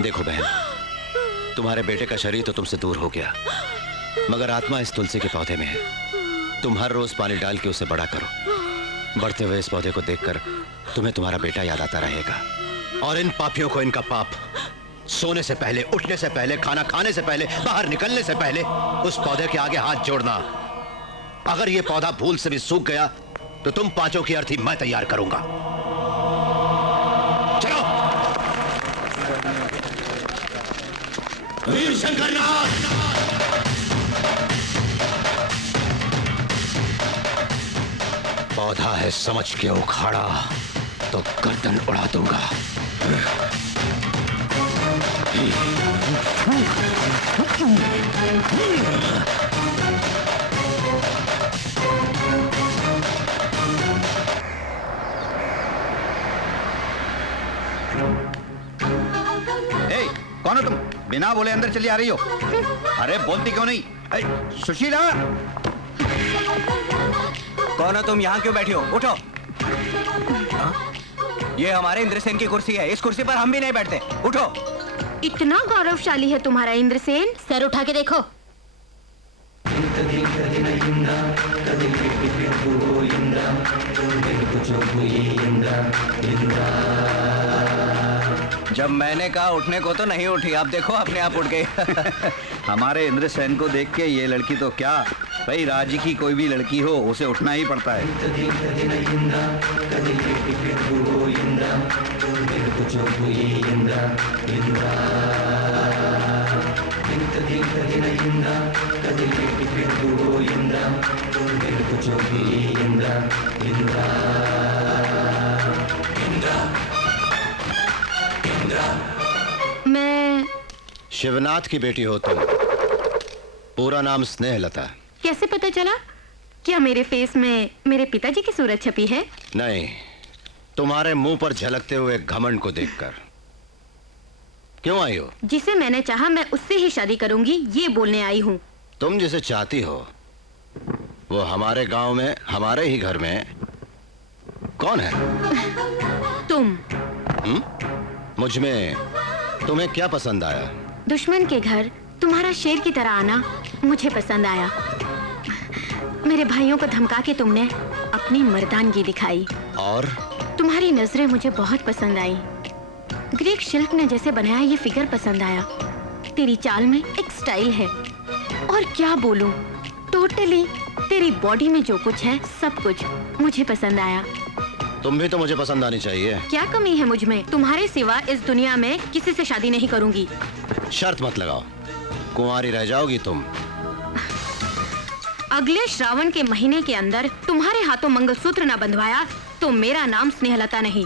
देखो बहन, तुम्हारे बेटे का शरीर तो तुमसे दूर हो गया, मगर आत्मा इस तुलसी के पौधे में है। तुम हर रोज पानी डाल के उसे बड़ा करो। बढ़ते हुए इस पौधे को देखकर तुम्हें तुम्हारा बेटा याद आता रहेगा। और इन पापियों को इनका पाप, सोने से पहले, उठने से पहले, खाना खाने से पहले, बाहर निकलने से पहले उस पौधे के आगे हाथ जोड़ना। अगर यह पौधा भूल से भी सूख गया तो तुम पांचों की अर्थी मैं तैयार करूंगा। चलो। वीर शंकरनाथ। पौधा है समझ के उखाड़ा तो गर्दन उड़ा दूंगा। कौन हो तुम? बिना बोले अंदर चली आ रही हो। अरे बोलती क्यों नहीं? सुशीला, कौन हो तुम? यहाँ क्यों बैठी हो? उठो। ये हमारे इंद्रसेन की कुर्सी है, इस कुर्सी पर हम भी नहीं बैठते। उठो। इतना गौरवशाली है तुम्हारा इंद्रसेन? सर उठा के देखो। जब मैंने कहा उठने को तो नहीं उठी, आप देखो अपने आप उठ गई। हमारे इंद्रसेन को देख के ये लड़की तो क्या, भाई राज्य की कोई भी लड़की हो उसे उठना ही पड़ता है। मैं शिवनाथ की बेटी हो तुम। पूरा नाम स्नेहलता। कैसे पता चला? क्या मेरे फेस में मेरे पिताजी की सूरत छपी है? नहीं, तुम्हारे मुंह पर झलकते हुए घमंड को देखकर। क्यों आई हो? जिसे मैंने चाहा मैं उससे ही शादी करूंगी, ये बोलने आई हूँ। तुम जिसे चाहती हो वो हमारे गांव में, हमारे ही घर में कौन है? तुम। मुझ में तुम्हें क्या पसंद आया? दुश्मन के घर तुम्हारा शेर की तरह आना मुझे पसंद आया। मेरे भाइयों को धमका के तुमने अपनी मर्दानगी दिखाई। और तुम्हारी नजरें मुझे बहुत पसंद आई। ग्रीक शिल्प ने जैसे बनाया ये फिगर पसंद आया। तेरी चाल में एक स्टाइल है। और क्या बोलूं, टोटली तेरी बॉडी में जो कुछ है सब कुछ मुझे पसंद आया। तुम भी तो मुझे पसंद आनी चाहिए। क्या कमी है मुझ में? तुम्हारे सिवा इस दुनिया में किसी से शादी नहीं करूंगी। शर्त मत लगाओ, कुंवारी रह जाओगी तुम। अगले श्रावण के महीने के अंदर तुम्हारे हाथों मंगलसूत्र न बंधवाया तो मेरा नाम स्नेहलता नहीं।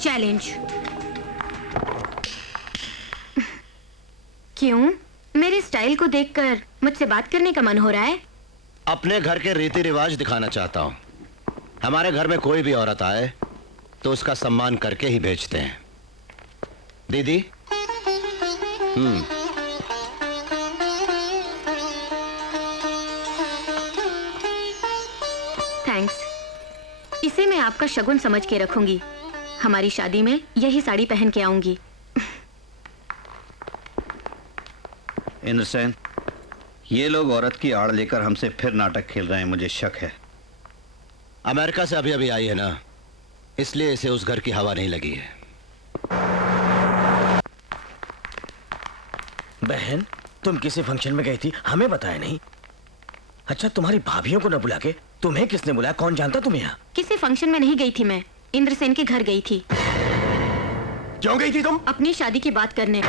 चैलेंज। क्यों? मेरे स्टाइल को देखकर मुझसे बात करने का मन हो रहा है? अपने घर के रीति रिवाज दिखाना चाहता हूँ। हमारे घर में कोई भी औरत आए तो उसका सम्मान करके ही भेजते हैं। दीदी। थैंक्स। इसे मैं आपका शगुन समझ के रखूंगी। हमारी शादी में यही साड़ी पहन के आऊंगी। इंद्रसेन, ये लोग औरत की आड़ लेकर हमसे फिर नाटक खेल रहे हैं, मुझे शक है। अमेरिका से अभी अभी आई है ना, इसलिए इसे उस घर की हवा नहीं लगी है। बहन, तुम किसी फंक्शन में गई थी, हमें बताया नहीं। अच्छा, तुम्हारी भाभियों को न बुला के तुम्हें किसने बुलाया? कौन जानता तुम्हें यहाँ? किसी फंक्शन में नहीं गई थी मैं, इंद्रसेन के घर गई थी। क्यों गई थी तुम? अपनी शादी की बात करने।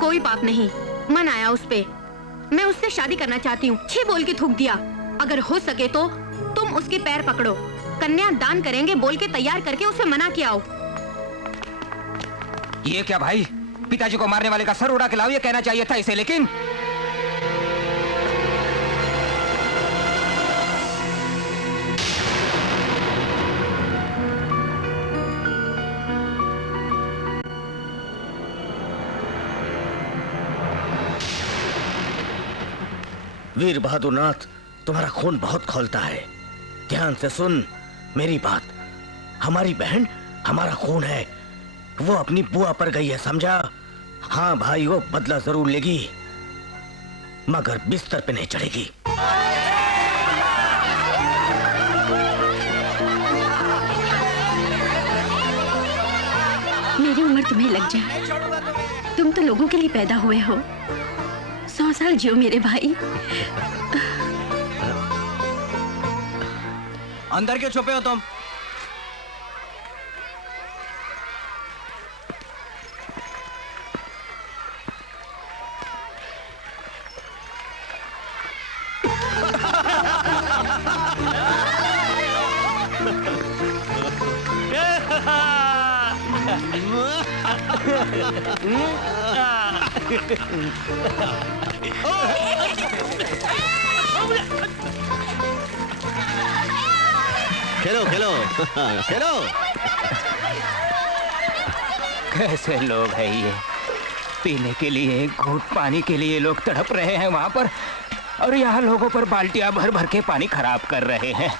कोई पाप नहीं, मन आया उस पे। मैं उससे शादी करना चाहती हूँ। छी बोल के थूक दिया। अगर हो सके तो तुम उसके पैर पकड़ो, कन्या दान करेंगे बोल के तैयार करके उसे मना के आओ। ये क्या भाई, पिताजी को मारने वाले का सर उड़ा के लाओ, ये कहना चाहिए था इसे। लेकिन वीर बहादुर नाथ, तुम्हारा खून बहुत खौलता है। ध्यान से सुन मेरी बात। हमारी बहन हमारा खून है। वो अपनी बुआ पर गई है, समझा? हाँ भाई, वो बदला जरूर लेगी, मगर बिस्तर पे नहीं चढ़ेगी। मेरी उम्र तुम्हें लग जाए, तुम तो लोगों के लिए पैदा हुए हो। 100 साल जियो मेरे भाई। अंदर क्यों छुपे हो तुम? खेलो खेलो खेलो। कैसे लोग हैं ये? पीने के लिए, घूंट पानी के लिए लोग तड़प रहे हैं वहां पर, और यहाँ लोगों पर बाल्टियां भर भर के पानी खराब कर रहे हैं।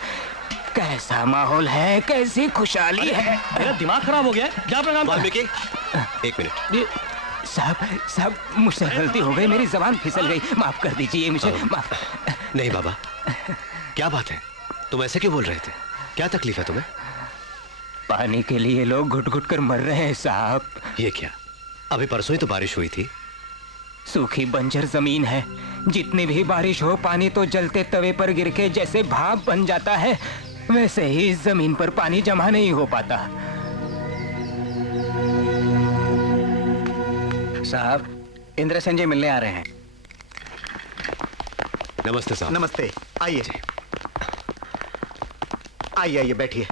कैसा माहौल है, कैसी खुशहाली है। मेरा दिमाग खराब हो गया है। क्या प्रोग्राम? वाल्मीकि, एक मिनट। साहब मुझसे गलती हो गई, मेरी जबान फिसल गई, माफ कर दीजिए मुझे। माफ। नहीं बाबा, क्या बात है? तुम ऐसे क्यों बोल रहे थे? क्या तकलीफ है तुम्हें? पानी के लिए लोग घुट घुट कर मर रहे हैं साहब। ये क्या? अभी परसों ही तो बारिश हुई थी। सूखी बंजर जमीन है, जितनी भी बारिश हो पानी तो जलते तवे पर गिर के जैसे भाप बन जाता है, वैसे ही इस जमीन पर पानी जमा नहीं हो पाता। साहब, इंद्रसेन जी मिलने आ रहे हैं। नमस्ते साहब। नमस्ते, आइए आइए आइए बैठिए।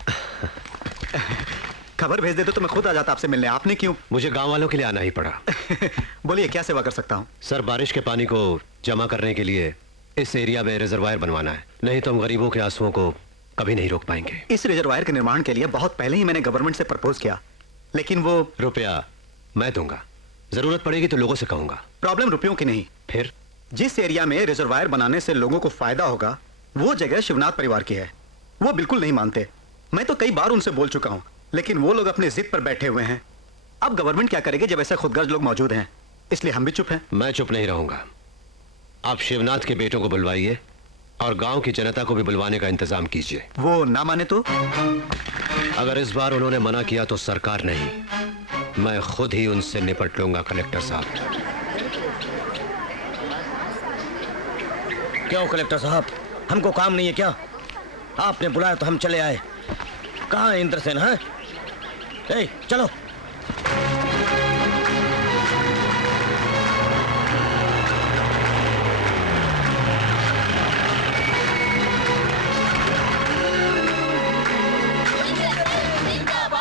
खबर भेज दे तो मैं खुद आ जाता आपसे मिलने, आपने क्यों? मुझे गांव वालों के लिए आना ही पड़ा। बोलिए, क्या सेवा कर सकता हूँ? सर, बारिश के पानी को जमा करने के लिए इस एरिया में रिजर्वायर बनवाना है, नहीं तो हम गरीबों के आंसुओं को कभी नहीं रोक पाएंगे। इस रिजर्वायर के निर्माण के लिए बहुत पहले ही मैंने गवर्नमेंट से प्रपोज किया, लेकिन वो रुपया मैं दूंगा, जरूरत पड़ेगी तो लोगों से कहूंगा। प्रॉब्लम रुपयों की नहीं, फिर जिस एरिया में रिजर्वायर बनाने से लोगों को फायदा होगा वो जगह शिवनाथ परिवार की है। वो बिल्कुल नहीं मानते। मैं तो कई बार उनसे बोल चुका हूं, लेकिन वो लोग अपनी जिद पर बैठे हुए हैं। अब गवर्नमेंट क्या करेगी जब ऐसे खुदगर्ज लोग मौजूद हैं? इसलिए हम भी चुप हैं। मैं चुप नहीं रहूंगा। आप शिवनाथ के बेटों को बुलवाइए और गांव की जनता को भी बुलवाने का इंतजाम कीजिए। वो ना माने तो? अगर इस बार उन्होंने मना किया तो सरकार नहीं, मैं खुद ही उनसे निपट लूंगा। कलेक्टर साहब। क्यों कलेक्टर साहब, हमको काम नहीं है क्या? आपने बुलाया तो हम चले आए। कहाँ है इंद्रसेन? है चलो।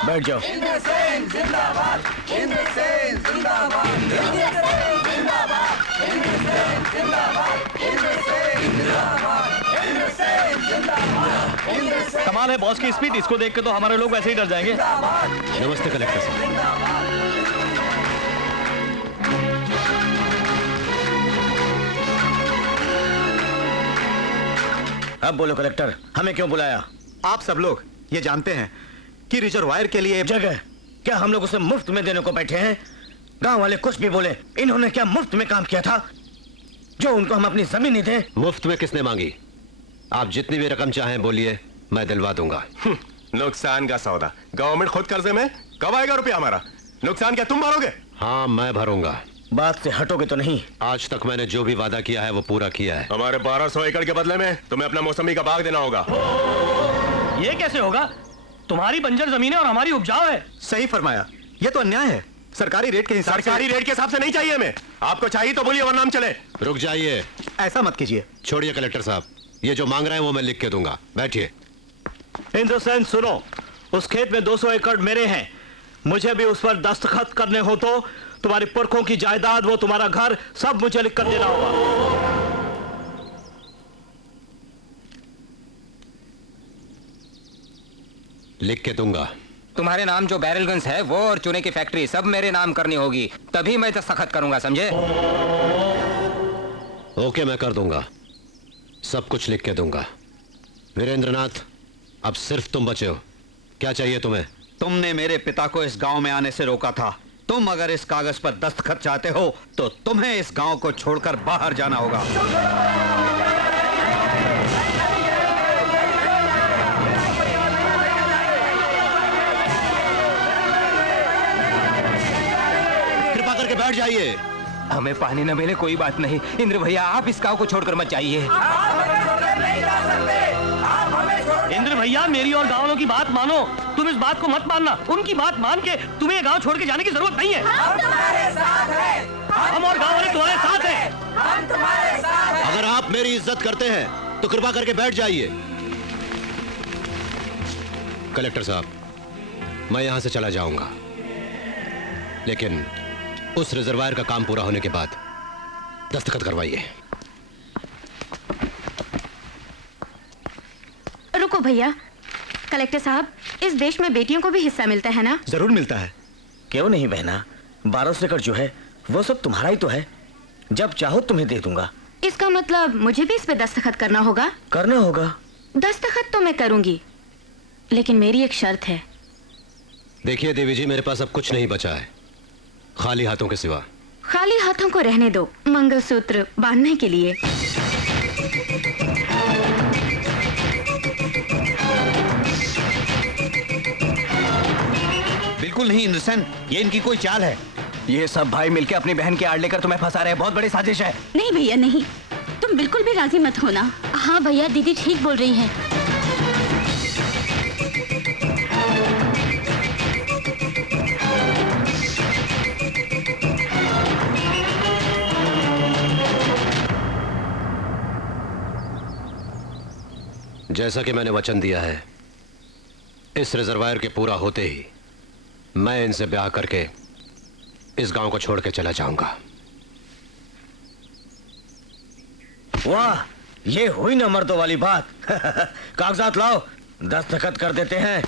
बैठ जाओ। इंद्रसेन जिंदाबाद, इंद्रसेन जिंदाबाद, इंद्रसेन जिंदाबाद, इंद्रसेन जिंदाबाद, इंद्रसेन जिंदाबाद, इंद्रसेन जिंदाबाद, इंद्रसेन। कमाल है बॉस की स्पीड, इसको देख के तो हमारे लोग वैसे ही डर जाएंगे। नमस्ते कलेक्टर साहब। अब बोलो कलेक्टर, हमें क्यों बुलाया? आप सब लोग ये जानते हैं कि रिजर्वायर के लिए जगह क्या हम लोग उसे मुफ्त में देने को बैठे हैं? गांव वाले कुछ भी बोले, इन्होंने क्या मुफ्त में काम किया था जो उनको हम अपनी जमीन नहीं दें? मुफ्त में किसने मांगी? आप जितनी भी रकम चाहें बोलिए, मैं दिलवा दूंगा। नुकसान का सौदा, गवर्नमेंट खुद कर्जे में, कब आएगा रुपया हमारा? नुकसान क्या तुम भरोगे? हाँ, मैं भरूंगा। बात से हटोगे तो नहीं? आज तक मैंने जो भी वादा किया है वो पूरा किया है। हमारे 1200 एकड़ के बदले में तुम्हें अपना मौसमी का बाग देना होगा। ये कैसे होगा? तुम्हारी बंजर जमीन है और हमारी उपजाऊ है। सही फरमाया, ये तो अन्याय है। सरकारी रेट के हिसाब से। सरकारी रेट के हिसाब से नहीं चाहिए हमें। आपको चाहिए तो बोलिए वरना हम चले। रुक जाइए। ऐसा मत कीजिए। छोड़िए कलेक्टर साहब, ये जो मांग रहे हैं वो मैं लिख के दूंगा। बैठिए। इंद्रसेन सुनो, उस खेत में 200 एकड़ मेरे हैं। मुझे भी उस पर दस्तखत करने हो तो तुम्हारी पुरखों की जायदाद, वो तुम्हारा घर, सब मुझे लिख कर देना होगा। लिख के दूंगा। तुम्हारे नाम जो बैरलगंज है वो और चूने की फैक्ट्री सब मेरे नाम करनी होगी, तभी मैं दस्तखत करूंगा, समझे? ओके, मैं कर दूंगा, सब कुछ लिख के दूंगा। वीरेंद्रनाथ, अब सिर्फ तुम बचे हो। क्या चाहिए तुम्हें? तुमने मेरे पिता को इस गांव में आने से रोका था। तुम अगर इस कागज पर दस्तखत चाहते हो तो तुम्हें इस गांव को छोड़कर बाहर जाना होगा। कृपा करके बैठ जाइए। हमें पानी न मिले कोई बात नहीं, इंद्र भैया आप इस गांव को छोड़कर मत जाइए। इंद्र भैया मेरी और गाँव वालों की बात मानो, तुम इस बात को मत मानना। उनकी बात मान के तुम्हें गांव छोड़ के जाने की जरूरत नहीं है। हम तुम्हारे साथ हैं। हम और गाँव वाले तुम्हारे साथ हैं। हम तुम्हारे साथ हैं। अगर आप मेरी इज्जत करते हैं तो कृपा करके बैठ जाइए। कलेक्टर साहब, मैं यहां से चला जाऊंगा, लेकिन उस रिजर्वायर का काम पूरा होने के बाद दस्तखत करवाइए। रुको भैया, कलेक्टर साहब, इस देश में बेटियों को भी हिस्सा मिलता है ना? जरूर मिलता है। क्यों नहीं बहना, 1200 एकड़ जो है वो सब तुम्हारा ही तो है। जब चाहो तुम्हें दे दूंगा। इसका मतलब मुझे भी इस पे दस्तखत करना होगा? करना होगा। दस्तखत तो मैं करूंगी, लेकिन मेरी एक शर्त है। देखिए देवी जी, मेरे पास अब कुछ नहीं बचा है खाली हाथों के सिवा। खाली हाथों को रहने दो, मंगलसूत्र बांधने के लिए। बिल्कुल नहीं इंद्रसेन, ये इनकी कोई चाल है। ये सब भाई मिलके अपनी बहन की आड़ लेकर तुम्हें फंसा रहे हैं। बहुत बड़ी साजिश है। नहीं भैया नहीं, तुम बिल्कुल भी राजी मत होना। हाँ भैया, दीदी ठीक बोल रही हैं। जैसा कि मैंने वचन दिया है, इस रिजर्वायर के पूरा होते ही मैं इनसे ब्याह करके इस गांव को छोड़ के चला जाऊंगा। वाह, ये हुई ना मर्दों वाली बात। कागजात लाओ, दस्तखत कर देते हैं।